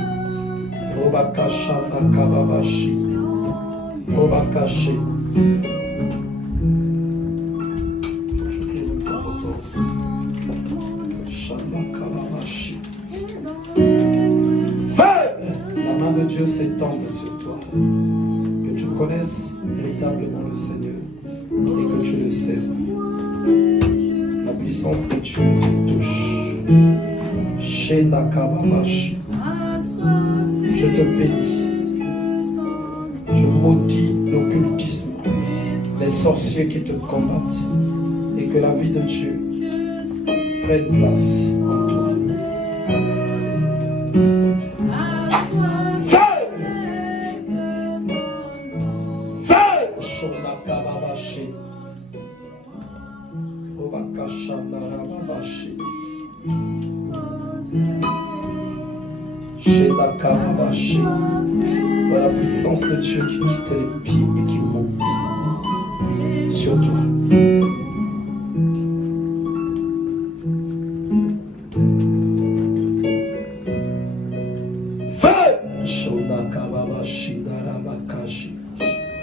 Robaka Shanda Kababashi. Robakashi. Je prie pour toi aussi. Shanda Kababashi. La main de Dieu s'étend sur toi. Que tu connaisses véritablement le Seigneur et que tu le sers. La puissance de Dieu te touche. Shenda Kababashi. Je te bénis. Je maudis l'occultisme, les sorciers qui te combattent, et que la vie de Dieu prenne place en toi. Voilà la puissance de Dieu qui quitte les pieds et qui monte sur toi.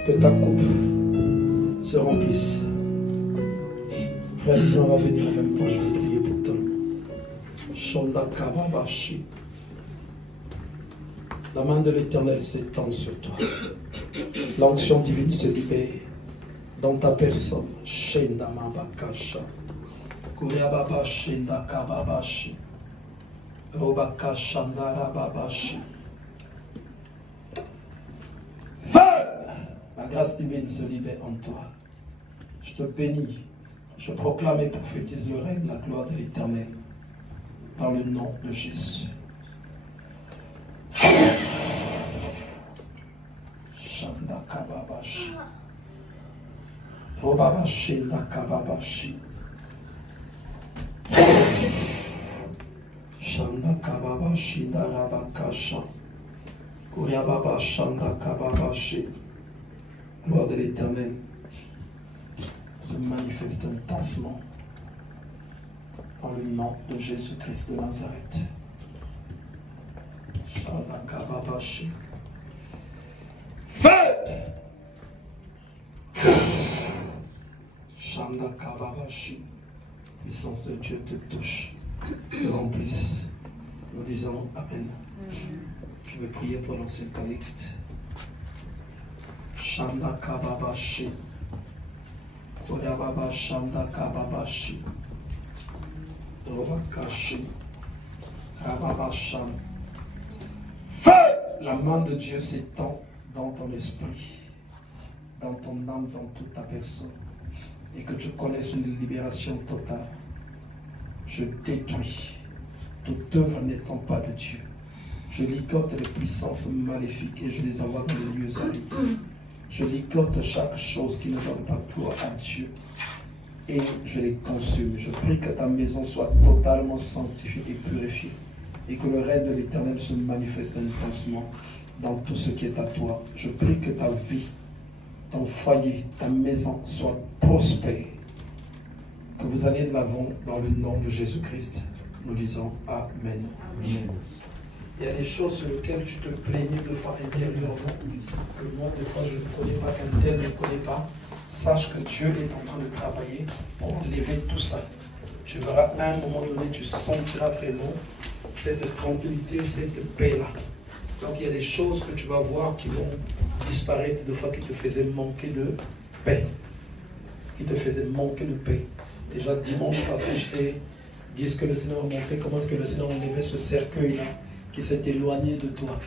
Que ta coupe se remplisse. Frère, on va venir en même temps, je vais prier pour toi. Shonda Kababashi. La main de l'Éternel s'étend sur toi. L'onction divine se libère dans ta personne. Shenda Mabakasha. Kuriababa Shenda Kababashi. Robaka Shandara Babashi. La grâce divine se libère en toi. Je te bénis. Je proclame et prophétise le règne, la gloire de l'Éternel. Dans le nom de Jésus. Shanda Kababashi. Robabashi Kababashi. Shanda Kababashi Darabakasha. Kuriababa Shanda Kababashi. Gloire de l'Éternel se manifeste intensement dans le nom de Jésus-Christ de Nazareth. Shanda Kababashi. Feu! Shanda Kababashi. Puissance de Dieu te touche, te remplisse. Nous disons Amen. Je vais prier pour l'ancien Calixte. Shanda Kababashi. Kodababa Shanda Kababashi. Robakashi. Rababashan. Feu! La main de Dieu s'étend dans ton esprit, dans ton âme, dans toute ta personne, et que tu connaisses une libération totale. Je détruis toute œuvre n'étant pas de Dieu. Je ligote les puissances maléfiques et je les envoie dans les lieux arides. Je ligote chaque chose qui ne donne pas gloire à Dieu et je les consume. Je prie que ta maison soit totalement sanctifiée et purifiée et que le règne de l'Éternel se manifeste intensement dans tout ce qui est à toi. Je prie que ta vie, ton foyer, ta maison soit prospère. Que vous alliez de l'avant dans le nom de Jésus-Christ. Nous disons Amen. Amen. Il y a des choses sur lesquelles tu te plaignais de fois intérieurement, que moi, des fois, je ne connais pas, qu'un tel ne connaît pas. Sache que Dieu est en train de travailler pour enlever tout ça. Tu verras, à un moment donné, tu sentiras vraiment cette tranquillité, cette paix-là. Donc, il y a des choses que tu vas voir qui vont disparaître, des fois, qui te faisaient manquer de paix. Qui te faisaient manquer de paix. Déjà, dimanche passé, je t'ai dit ce que le Seigneur a montré, comment est-ce que le Seigneur a enlevé ce cercueil-là qui s'est éloigné de toi.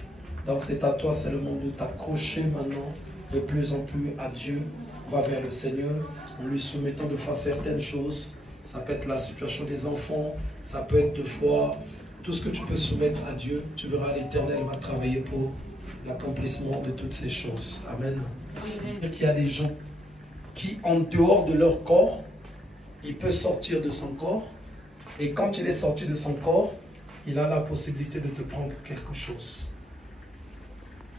Donc c'est à toi seulement de t'accrocher maintenant de plus en plus à Dieu. Va vers le Seigneur en lui soumettant de fois certaines choses. Ça peut être la situation des enfants, ça peut être de fois tout ce que tu peux soumettre à Dieu. Tu verras, l'Éternel va travailler pour l'accomplissement de toutes ces choses. Amen. Amen. Il y a des gens qui, en dehors de leur corps, il peut sortir de son corps et quand il est sorti de son corps, il a la possibilité de te prendre quelque chose.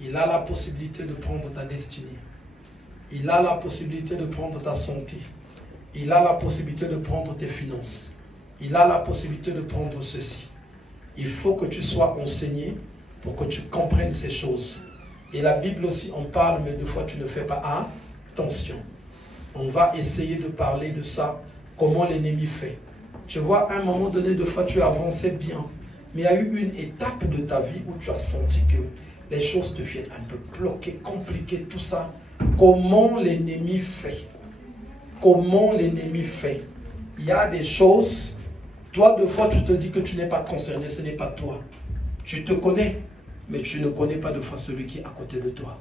Il a la possibilité de prendre ta destinée. Il a la possibilité de prendre ta santé. Il a la possibilité de prendre tes finances. il a la possibilité de prendre ceci. Il faut que tu sois enseigné pour que tu comprennes ces choses. Et la Bible aussi en parle, mais des fois tu ne fais pas attention. On va essayer de parler de ça, comment l'ennemi fait. Tu vois, à un moment donné, des fois tu avançais bien, mais il y a eu une étape de ta vie où tu as senti que les choses deviennent un peu bloquées, compliquées, tout ça. Comment l'ennemi fait? Comment l'ennemi fait? Il y a des choses, toi, des fois, tu te dis que tu n'es pas concerné, ce n'est pas toi. Tu te connais, mais tu ne connais pas de fois celui qui est à côté de toi.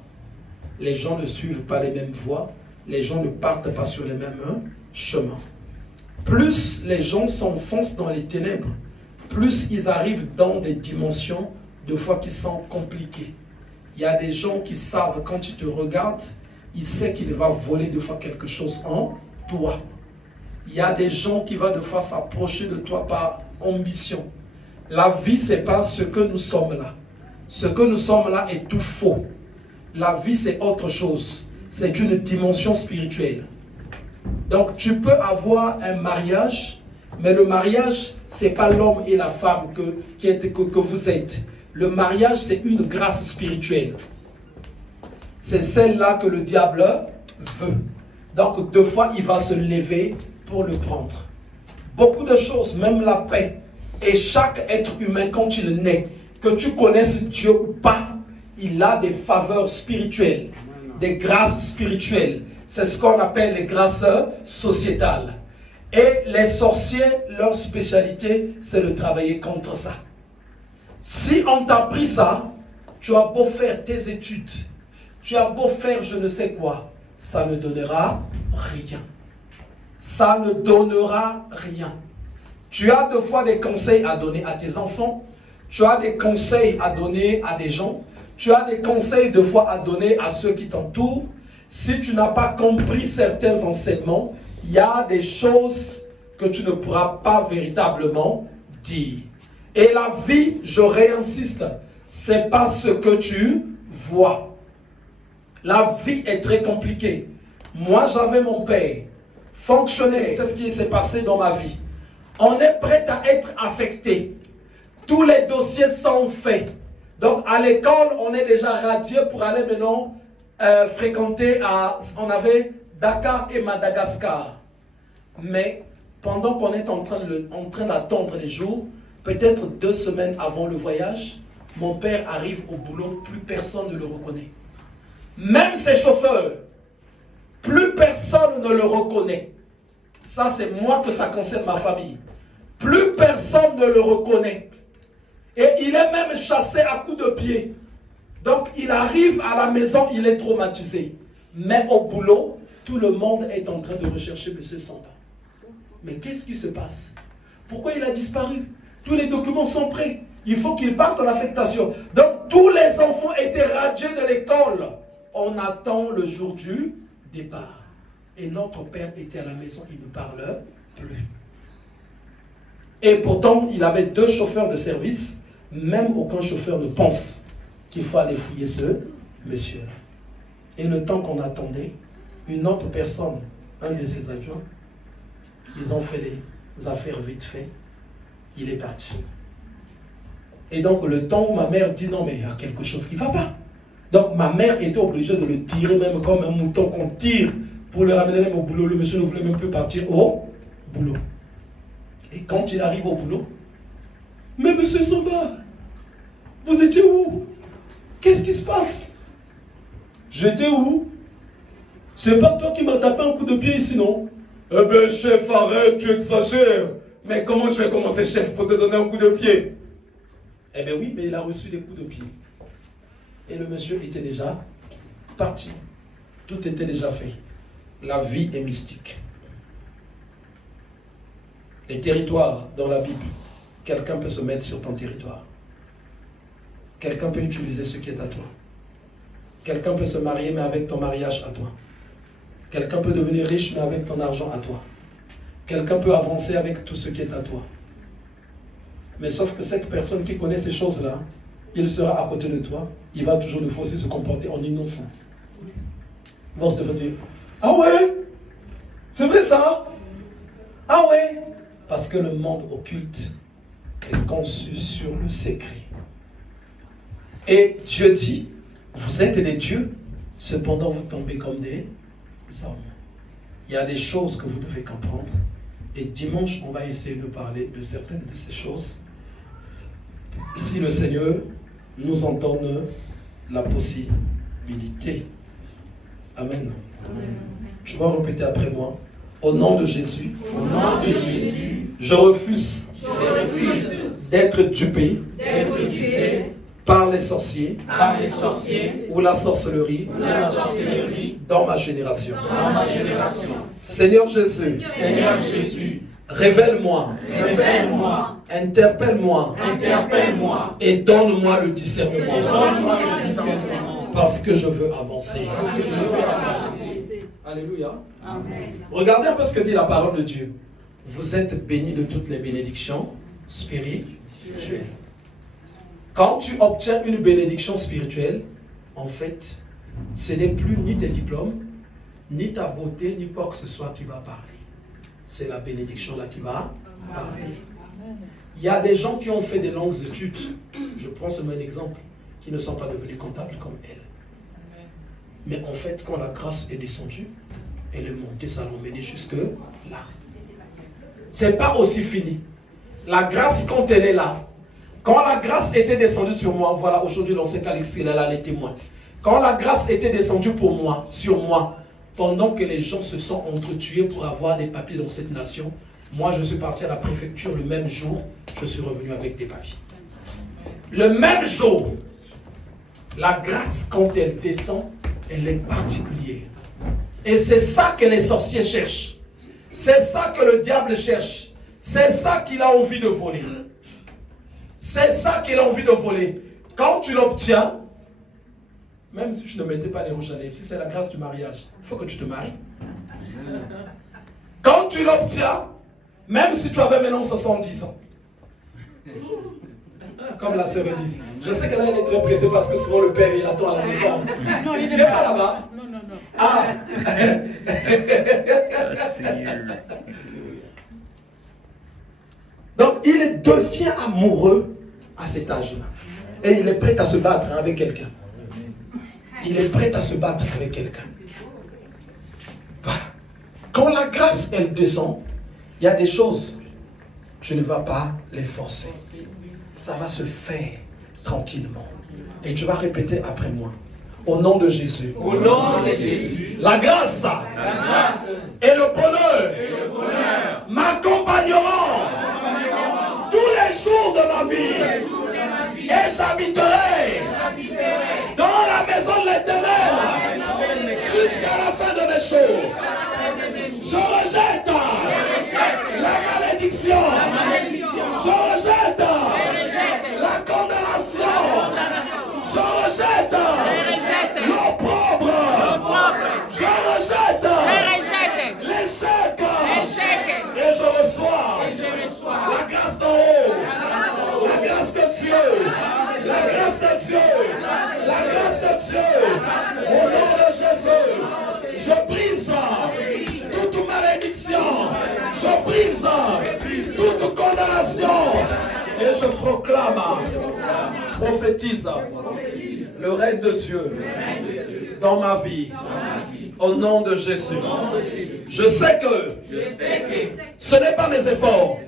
Les gens ne suivent pas les mêmes voies, les gens ne partent pas sur les mêmes chemins. Plus les gens s'enfoncent dans les ténèbres, plus ils arrivent dans des dimensions de fois qui sont compliquées. Il y a des gens qui savent, quand ils te regardent, ils savent qu'il va voler de fois quelque chose en toi. Il y a des gens qui vont de fois s'approcher de toi par ambition. La vie, ce n'est pas ce que nous sommes là. Ce que nous sommes là est tout faux. La vie, c'est autre chose. C'est une dimension spirituelle. Donc, tu peux avoir un mariage, mais le mariage, ce n'est pas l'homme et la femme que vous êtes. Le mariage, c'est une grâce spirituelle. C'est celle-là que le diable veut. Donc, deux fois, il va se lever pour le prendre. Beaucoup de choses, même la paix. Et chaque être humain, quand il naît, que tu connaisses Dieu ou pas, il a des faveurs spirituelles, des grâces spirituelles. C'est ce qu'on appelle les grâces sociétales. Et les sorciers, leur spécialité, c'est de travailler contre ça. Si on t'a appris ça, tu as beau faire tes études, tu as beau faire je ne sais quoi, ça ne donnera rien. Ça ne donnera rien. Tu as deux fois des conseils à donner à tes enfants, tu as des conseils à donner à des gens, tu as des conseils deux fois à donner à ceux qui t'entourent. Si tu n'as pas compris certains enseignements, il y a des choses que tu ne pourras pas véritablement dire. Et la vie, je réinsiste, c'est pas ce que tu vois. La vie est très compliquée. Moi, j'avais mon père, fonctionnaire. Qu'est-ce qui s'est passé dans ma vie? On est prêt à être affecté. Tous les dossiers sont faits. Donc, à l'école, on est déjà radié pour aller maintenant fréquenter on avait Dakar et Madagascar. Mais pendant qu'on est en train d'attendre les jours, peut-être 2 semaines avant le voyage, mon père arrive au boulot, plus personne ne le reconnaît. Même ses chauffeurs, plus personne ne le reconnaît. Ça, c'est moi que ça concerne ma famille. Plus personne ne le reconnaît. Et il est même chassé à coups de pied. Donc, il arrive à la maison, il est traumatisé. Mais au boulot, tout le monde est en train de rechercher M. Samba. Mais qu'est-ce qui se passe? Pourquoi il a disparu? Tous les documents sont prêts. Il faut qu'il parte en affectation. Donc, tous les enfants étaient radiés de l'école. On attend le jour du départ. Et notre père était à la maison, il ne parle plus. Et pourtant, il avait 2 chauffeurs de service. Même aucun chauffeur ne pense qu'il faut aller fouiller ce monsieur-là. Et le temps qu'on attendait, une autre personne, un de ses adjoints, ils ont fait les affaires vite fait. Il est parti. Et donc, le temps où ma mère dit non, mais il y a quelque chose qui ne va pas. Donc, ma mère était obligée de le tirer même comme un mouton qu'on tire pour le ramener même au boulot. Le monsieur ne voulait même plus partir au boulot. Et quand il arrive au boulot, mais monsieur Samba, vous étiez où? Qu'est-ce qui se passe? J'étais où? C'est pas toi qui m'as tapé un coup de pied ici, non? Eh bien, chef, arrête, tu exagères. Mais comment je vais commencer, chef, pour te donner un coup de pied? Eh bien oui, mais il a reçu des coups de pied. Et le monsieur était déjà parti. Tout était déjà fait. La vie est mystique. Les territoires dans la Bible, quelqu'un peut se mettre sur ton territoire. Quelqu'un peut utiliser ce qui est à toi. Quelqu'un peut se marier, mais avec ton mariage à toi. Quelqu'un peut devenir riche, mais avec ton argent à toi. Quelqu'un peut avancer avec tout ce qui est à toi. Mais sauf que cette personne qui connaît ces choses-là, il sera à côté de toi, il va toujours de forcer se comporter en innocent. Bon, c'est de dire, ah ouais, c'est vrai ça? Ah ouais, Parce que le monde occulte est conçu sur le secret. Et Dieu dit, vous êtes des dieux, cependant vous tombez comme des hommes. Il y a des choses que vous devez comprendre. Et dimanche, on va essayer de parler de certaines de ces choses. Si le Seigneur nous en donne la possibilité. Amen. Amen. Tu vas répéter après moi. Au nom de Jésus, je refuse d'être dupé par les sorciers, ou la sorcellerie, dans ma génération. Seigneur Jésus, révèle-moi, interpelle-moi, et donne-moi le discernement, parce que je veux avancer. Alléluia. Amen. Regardez un peu ce que dit la parole de Dieu. Vous êtes bénis de toutes les bénédictions spirituelles. Quand tu obtiens une bénédiction spirituelle, en fait, ce n'est plus ni tes diplômes, ni ta beauté, ni quoi que ce soit qui va parler. C'est la bénédiction là qui va parler. Il y a des gens qui ont fait des longues études, je prends seulement un exemple, qui ne sont pas devenus comptables comme elle. Mais en fait, quand la grâce est descendue, elle est montée, ça l'a emmené jusque là. C'est pas aussi fini. La grâce, quand elle est là, quand la grâce était descendue sur moi, voilà, aujourd'hui, l'ancien Calixte, il est là, les témoins. Quand la grâce était descendue pour moi, sur moi, pendant que les gens se sont entretués pour avoir des papiers dans cette nation, moi, je suis parti à la préfecture le même jour, je suis revenu avec des papiers. Le même jour, la grâce, quand elle descend, elle est particulière. Et c'est ça que les sorciers cherchent. C'est ça que le diable cherche. C'est ça qu'il a envie de voler. C'est ça qu'il a envie de voler. Quand tu l'obtiens, même si tu ne mettais pas les rouges à lèvres, si c'est la grâce du mariage, il faut que tu te maries. Quand tu l'obtiens, même si tu avais maintenant 70 ans, comme la sœur Elise. Je sais qu'elle est très pressée parce que souvent le père il attend à la maison. Non, il n'est pas là-bas. Non, non, non. Ah. Donc il devient amoureux à cet âge-là. Et il est prêt à se battre avec quelqu'un. Il est prêt à se battre avec quelqu'un. Voilà. Quand la grâce elle descend, il y a des choses, tu ne vas pas les forcer. Ça va se faire tranquillement. Et tu vas répéter après moi. Au nom de Jésus. Au nom de Jésus. La grâce, et le bonheur, m'accompagneront tous les jours de ma vie. Et j'habiterai dans la maison de l'Éternel jusqu'à la fin de mes jours. Je rejette la malédiction. Je rejette la condamnation. Je rejette l'opprobre. Je rejette l'échec. Et je reçois la grâce d'en haut. La grâce de Dieu. La grâce de Dieu. La grâce de Dieu. Au nom de Jésus, je brise toute malédiction. Je brise toute condamnation. Et je proclame, prophétise le règne de Dieu dans ma vie. Au nom de Jésus. Je sais que ce n'est pas mes efforts.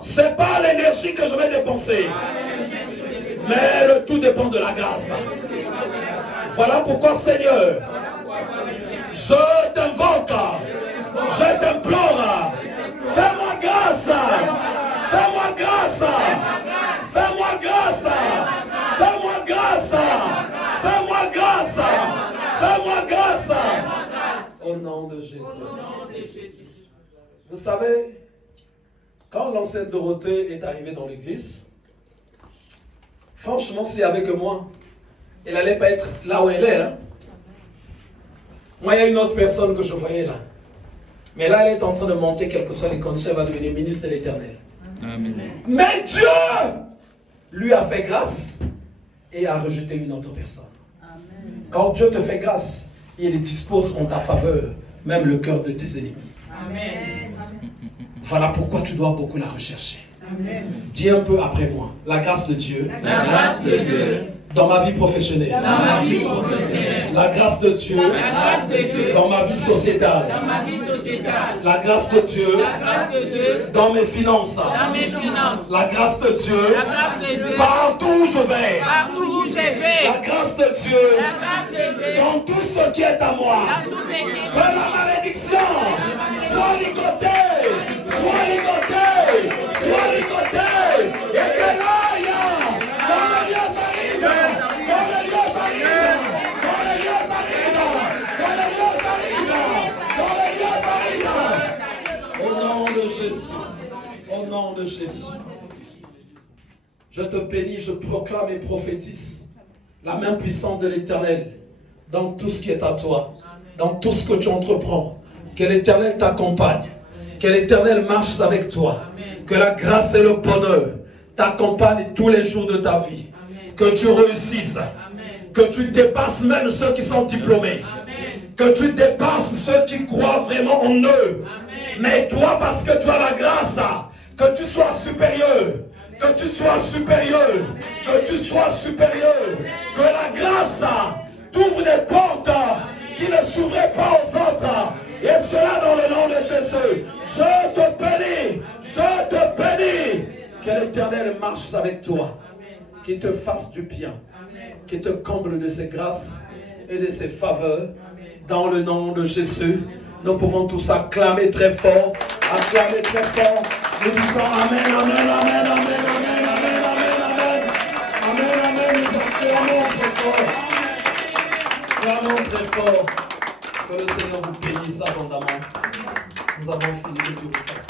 Ce n'est pas l'énergie que je vais dépenser. Mais le tout dépend de la grâce. Voilà pourquoi, Seigneur, je t'invoque, je t'implore, fais-moi grâce, fais-moi grâce, fais-moi grâce, fais-moi grâce, fais-moi grâce, fais-moi grâce, au nom de Jésus. Vous savez, quand l'ancienne Dorothée est arrivée dans l'église, franchement, si avec moi, elle n'allait pas être là où elle est. Hein. Moi, il y a une autre personne que je voyais là. Mais là, elle est en train de monter, quelles que soient les conditions, elle va devenir ministre de l'Éternel. Mais Dieu lui a fait grâce et a rejeté une autre personne. Amen. Quand Dieu te fait grâce, il dispose en ta faveur même le cœur de tes ennemis. Amen. Voilà pourquoi tu dois beaucoup la rechercher. Amen. Dis un peu après moi. La grâce de Dieu. La grâce de Dieu. Dans ma vie professionnelle. Dans ma vie professionnelle. La grâce de Dieu. La grâce de Dieu. Dans ma vie sociétale. Dans ma vie sociétale. La grâce de Dieu. La grâce de Dieu. Dans mes finances. Dans mes finances. La grâce de Dieu. La grâce de Dieu. Partout où je vais. Partout où je vais. La grâce de Dieu. La grâce de Dieu. Dans tout ce qui est à moi. Dans tout ce qui est. Que la malédiction soit ligotée. Soit ligotée. Soit ligotée. Et que l'aille. Dans le lieu arrive. Dans le lieu arrive. Dans le lieu arrive. Dans le lieu arrive. Dans le lieu arrive. Au nom de Jésus. Au nom de Jésus. Je te bénis, je proclame et prophétise la main puissante de l'Éternel dans tout ce qui est à toi, dans tout ce que tu entreprends. Que l'Éternel t'accompagne, que l'Éternel marche avec toi, que la grâce et le bonheur t'accompagnent tous les jours de ta vie, que tu réussisses, que tu dépasses même ceux qui sont diplômés, que tu dépasses ceux qui croient vraiment en eux. Mais toi, parce que tu as la grâce, que tu sois supérieur, que tu sois supérieur, que tu sois supérieur, que la grâce t'ouvre des portes qui ne s'ouvraient pas aux autres, et cela dans le nom de Jésus. Je te bénis, je te bénis, que l'Éternel marche avec toi, qu'il te fasse du bien, qu'il te comble de ses grâces et de ses faveurs, dans le nom de Jésus. Nous pouvons tous acclamer très fort, acclamer très fort. Nous disons Amen, Amen, Amen, Amen, Amen, Amen, Amen, Amen, Amen, Amen. Nous acclamons très fort, acclamons très fort. Que le Seigneur vous bénisse abondamment. Nous avons fini, que Dieu vous fasse.